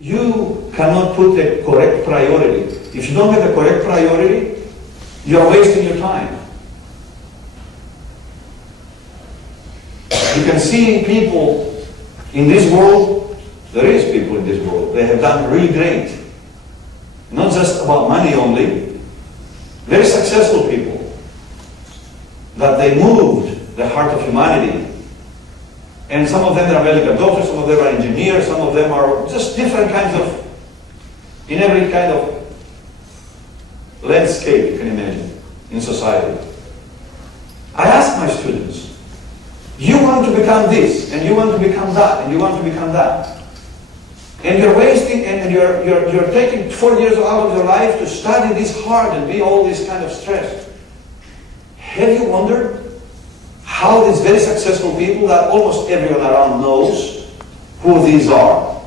You cannot put the correct priority. If you don't have the correct priority, you are wasting your time. You can see people in this world, there is people in this world, they have done really great. Not just about money only, very successful people, that they moved the heart of humanity. And some of them are medical doctors, some of them are engineers, some of them are just different kinds of, in every kind of landscape you can imagine in society. I ask my students, you want to become this, and you want to become that, and you want to become that. And you're wasting, and you're taking 4 years out of your life to study this hard and be all this kind of stress. Have you wondered how these very successful people that almost everyone around knows who these are?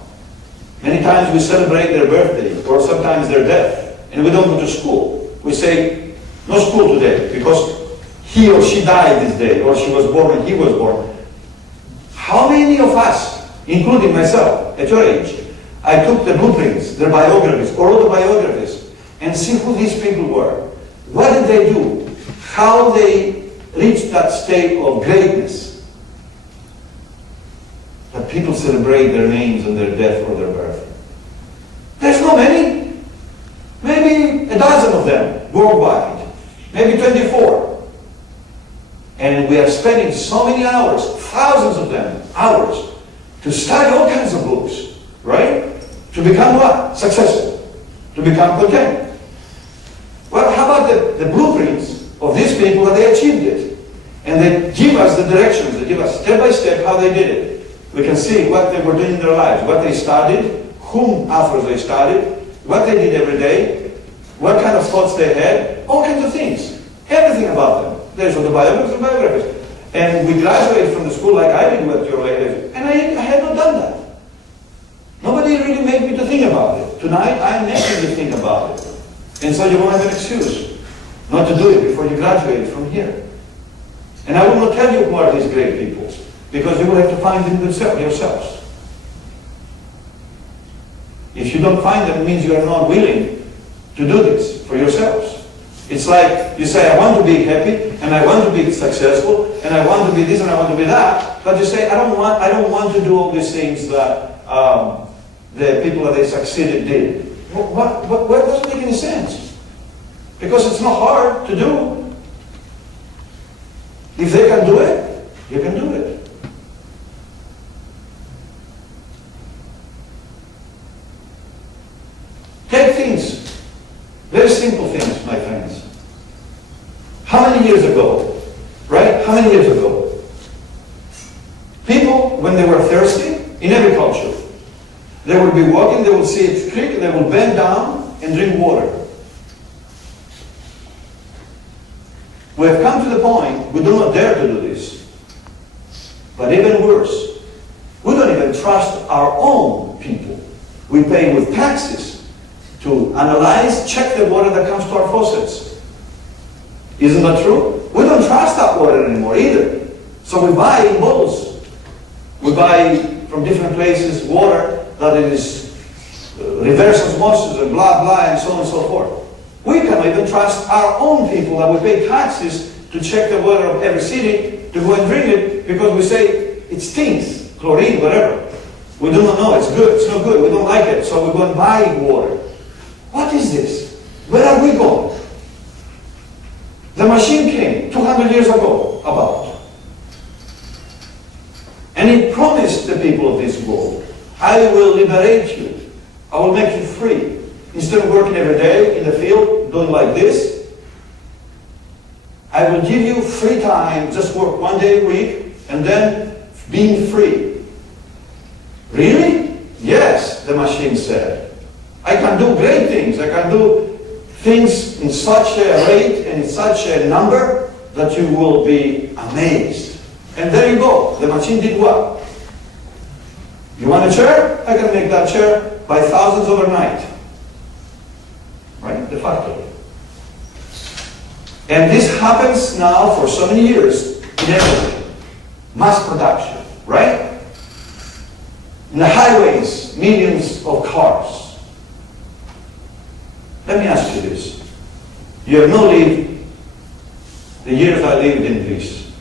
Many times we celebrate their birthday or sometimes their death, and we don't go to school. We say, no school today because he or she died this day, or she was born and he was born. How many of us, including myself, at your age, I took the blueprints, their biographies, or autobiographies, and see who these people were. What did they do? How they reached that state of greatness that people celebrate their names and their death or their birth. There's not many. Maybe a dozen of them worldwide. Maybe 24. And we are spending so many hours, thousands of them, hours, to study all kinds of books, right? To become what? Successful. To become content. Well, how about the blueprints of these people that they achieved it? And they give us the directions, they give us step by step how they did it. We can see what they were doing in their lives, what they studied, whom authors they studied, what they did every day, what kind of thoughts they had, all kinds of things. Everything about them. There's the biographies and biographies. And we graduated from the school like I did with your age, and I had not done that. Nobody really made me to think about it. Tonight, I'm making you think about it. And so you won't have an excuse not to do it before you graduate from here. And I will not tell you who are these great people, because you will have to find them yourselves. If you don't find them, it means you are not willing to do this for yourselves. It's like you say, I want to be happy, and I want to be successful, and I want to be this, and I want to be that. But you say, I don't want to do all these things that the people that they succeeded did. What doesn't make any sense? Because it's not hard to do. If they can do it, you can do it. Take things, very simple things, my friends. How many years ago, right? How many years ago? People, when they were thirsty, in every culture, they would be walking, they would see a creek, and they would bend down and drink water. We have come to the point, we do not dare to do this. But even worse, we don't even trust our own people. We pay with taxes to analyze, check the water that comes to our faucets. Isn't that true? We don't trust that water anymore either. So we buy in bottles. We buy from different places water that it is reverse osmosis and blah blah and so on and so forth. We cannot even trust our own people that we pay taxes to check the water of every city to go and drink it because we say it stinks, chlorine, whatever. We do not know, it's good, it's not good, we don't like it, so we go and buy water. What is this? Where are we going? The machine came 200 years ago, about. And it promised the people of this world, I will liberate you. I will make you free. Instead of working every day in the field, doing like this, I will give you free time, just work 1 day a week, and then being free. Really? Yes, the machine said. I can do great things. I can do things in such a rate and in such a number that you will be amazed. And there you go. The machine did what? You want a chair? I can make that chair by thousands overnight. Right? The factory. And this happens now for so many years in everything. Mass production. Right? In the highways, millions of cars. Let me ask you this. You have not lived the years I lived in Greece.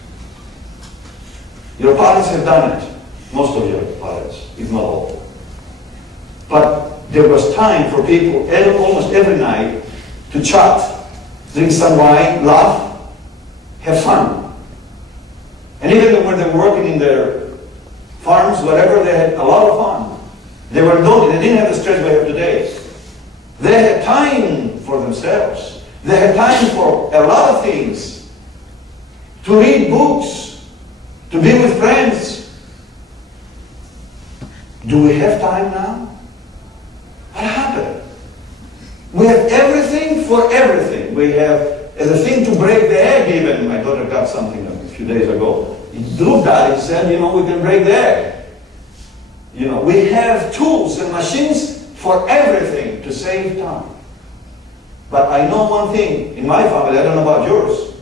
Your parents have done it. Most of your parents, if not all. But there was time for people almost every night to chat, drink some wine, laugh, have fun. And even when they were working in their farms, whatever, they had a lot of fun. They didn't have the stress we have today. They had time for themselves. They had time for a lot of things. To read books, to be with friends. Do we have time now? What happened? We have everything for everything. We have, as a thing to break the egg even. My daughter got something a few days ago. He looked at it and said, we can break the egg. We have tools and machines for everything to save time. But I know one thing, in my family, I don't know about yours,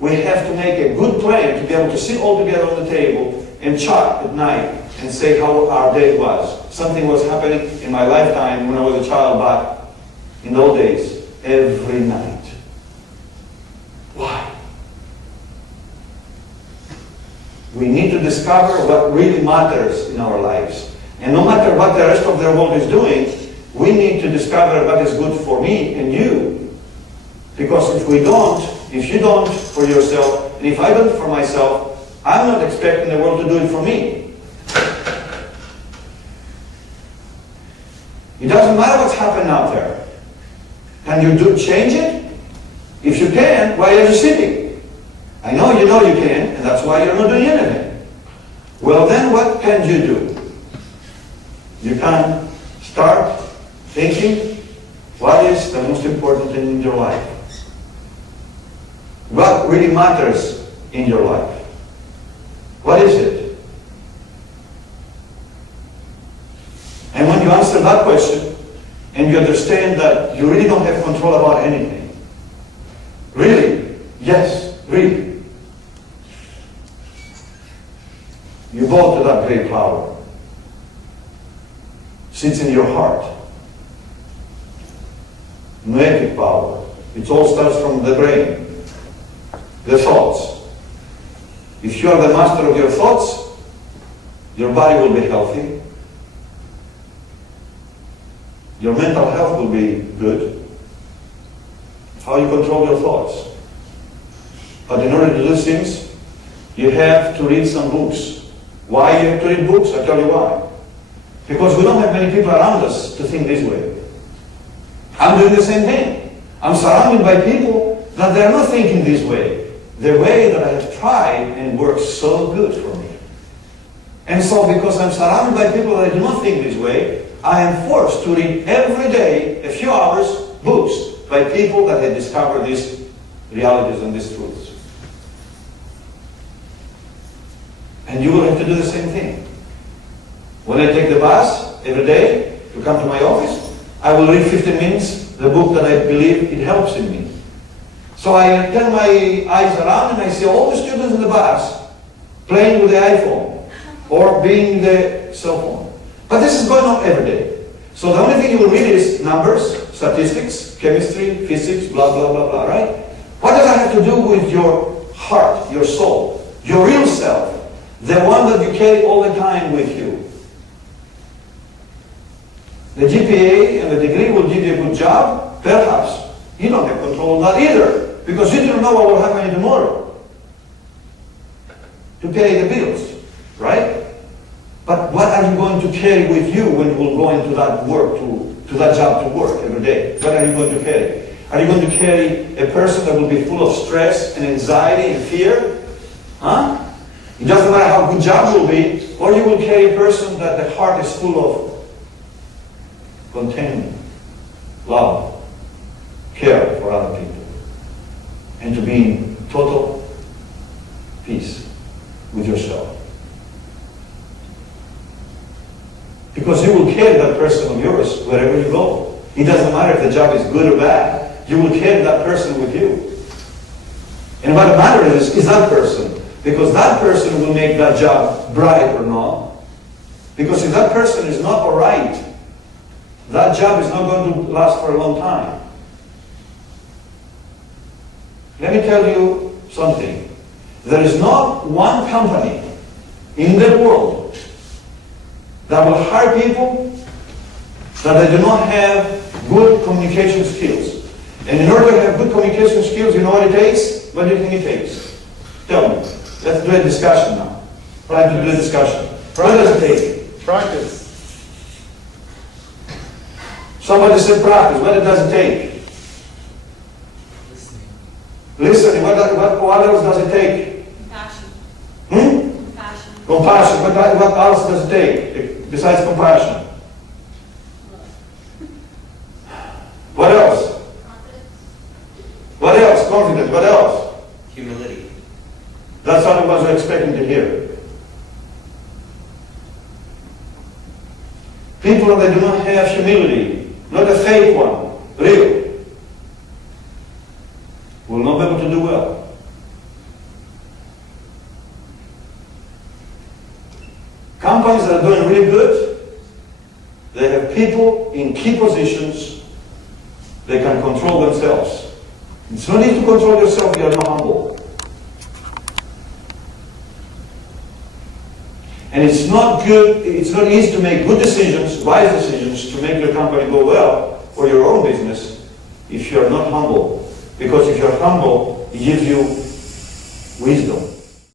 we have to make a good plan to be able to sit all together on the table and chat at night and say how our day was. Something was happening in my lifetime when I was a child, but in those days, every night. Why? We need to discover what really matters in our lives. And no matter what the rest of the world is doing, we need to discover what is good for me and you. Because if you don't for yourself, and if I don't for myself, I'm not expecting the world to do it for me. It doesn't matter what's happening out there. Can you change it? If you can, why are you sitting? I know you can, and that's why you're not doing anything. Well then, what can you do? You can start thinking, what is the most important thing in your life? What really matters in your life? What is it? And when you answer that question, and you understand that you really don't have control about anything, really, yes, really, you go to that great power. Sits in your heart. Noetic power. It all starts from the brain. The thoughts. If you are the master of your thoughts, your body will be healthy. Your mental health will be good. How you control your thoughts. But in order to do things, you have to read some books. Why you have to read books? I'll tell you why. Because we don't have many people around us to think this way. I'm doing the same thing. I'm surrounded by people that they're not thinking this way. The way that I have tried and worked so good for me. And so because I'm surrounded by people that do not think this way, I am forced to read every day, a few hours, books by people that have discovered these realities and these truths. And you will have to do the same thing. When I take the bus every day to come to my office, I will read 15 minutes the book that I believe it helps in me. So I turn my eyes around and I see all the students in the bus playing with the iPhone or being the cell phone. But this is going on every day. So the only thing you will read is numbers, statistics, chemistry, physics, blah, blah, blah, blah, right? What does that have to do with your heart, your soul, your real self, the one that you carry all the time with you? The GPA and the degree will give you a good job, perhaps. You don't have control of that either, because you don't know what will happen tomorrow. To pay the bills, right? But what are you going to carry with you when you will go into that work, to that job to work every day? What are you going to carry? Are you going to carry a person that will be full of stress and anxiety and fear? Huh? It doesn't matter how good job will be, or you will carry a person that the heart is full of contentment, love, care for other people, and to be in total peace with yourself. Because you will carry that person of yours wherever you go. It doesn't matter if the job is good or bad. You will carry that person with you. And what matters is that person. Because that person will make that job bright or not. Because if that person is not all right, that job is not going to last for a long time. Let me tell you something. There is not one company in the world that will hire people that they do not have good communication skills. And in order to have good communication skills, you know what it takes? What do you think it takes? Tell me. Let's do a discussion now. Try to do a discussion. What does it take? Practice. Somebody said practice. What does it take? Listening. What else does it take? Compassion. Compassion. Compassion. Compassion. What else does it take besides compassion? What else? What else? Confidence. What else? Humility. That's what I was expecting to hear. People that do not have humility, not a fake one, real, will not be able to do well. Companies that are doing really good, they have people in key positions. They can control themselves. It's no need to control yourself if you are not humble. And it's not good, it's not easy to make good decisions, wise decisions, to make your company go well, or your own business, if you are not humble. Because if you are humble, it gives you wisdom.